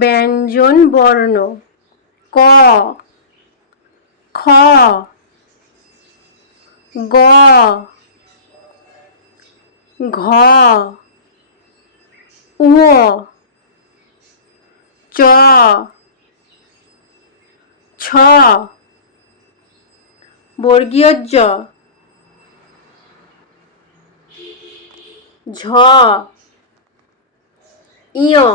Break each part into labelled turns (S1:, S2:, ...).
S1: ব্যঞ্জন বর্ণ ক খ গ ঘ উ চ ছ বর্গীয় জ ঝ ইয়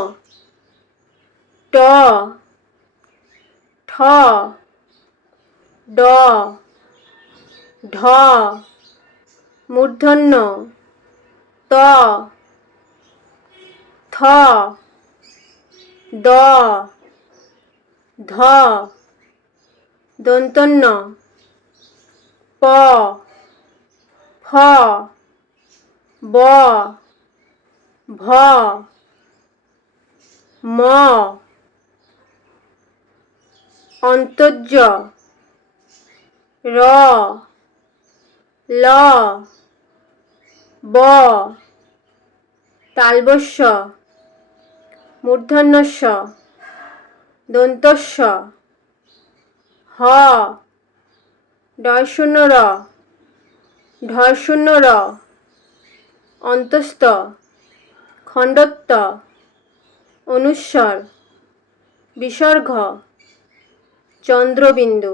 S1: ঠ ড ঢ মূর্ধন্য ত থ দ ধ দন্তন্য প ফ ব ভ ম অন্তর্য র ল ব তালবস্য মূর্ধন্যস্য দন্তস্য হ ডয়শূন্য র ঢয়শূন্য র অন্তস্থ খণ্ডত্ব অনুস্বর বিসর্গ চন্দ্রবিন্দু